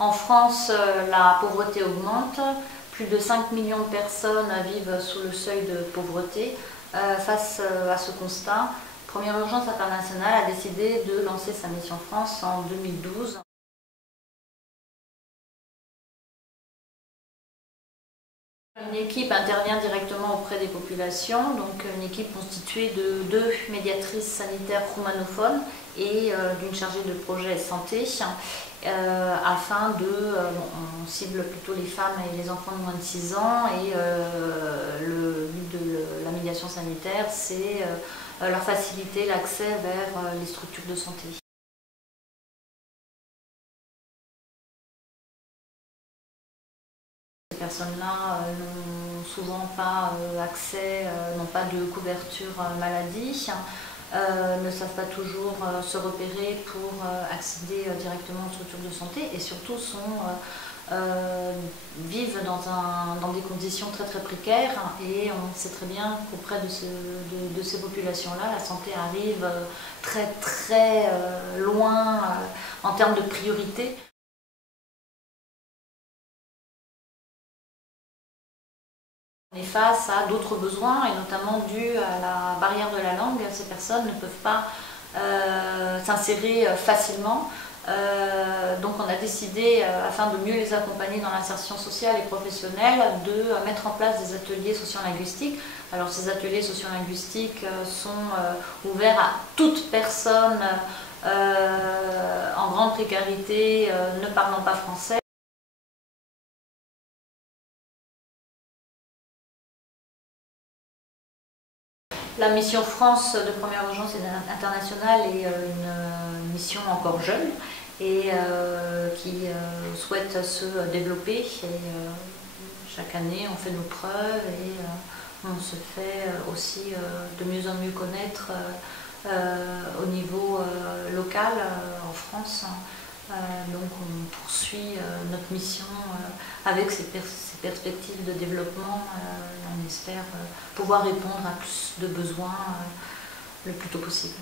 En France, la pauvreté augmente. Plus de 5 millions de personnes vivent sous le seuil de pauvreté. Face à ce constat, Première Urgence Internationale a décidé de lancer sa mission France en 2012. Une équipe intervient directement auprès des populations, donc une équipe constituée de 2 médiatrices sanitaires roumanophones et d'une chargée de projet santé, afin de, on cible plutôt les femmes et les enfants de moins de 6 ans, et le but de la médiation sanitaire, c'est leur faciliter l'accès vers les structures de santé. Ces personnes-là n'ont souvent pas accès, n'ont pas de couverture maladie, ne savent pas toujours se repérer pour accéder directement aux structures de santé, et surtout vivent dans des conditions très très précaires, et on sait très bien qu'auprès de ces populations-là, la santé arrive très très loin en termes de priorité. On est face à d'autres besoins, et notamment dû à la barrière de la langue, ces personnes ne peuvent pas s'insérer facilement. Donc on a décidé, afin de mieux les accompagner dans l'insertion sociale et professionnelle, de mettre en place des ateliers sociolinguistiques. Alors ces ateliers sociolinguistiques sont ouverts à toute personne en grande précarité, ne parlant pas français. La mission France de Première Urgence Internationale est une mission encore jeune et qui souhaite se développer. Et, chaque année, on fait nos preuves et on se fait aussi de mieux en mieux connaître au niveau local en France. Donc on poursuit notre mission avec ces perspectives de développement. On espère pouvoir répondre à plus de besoins le plus tôt possible.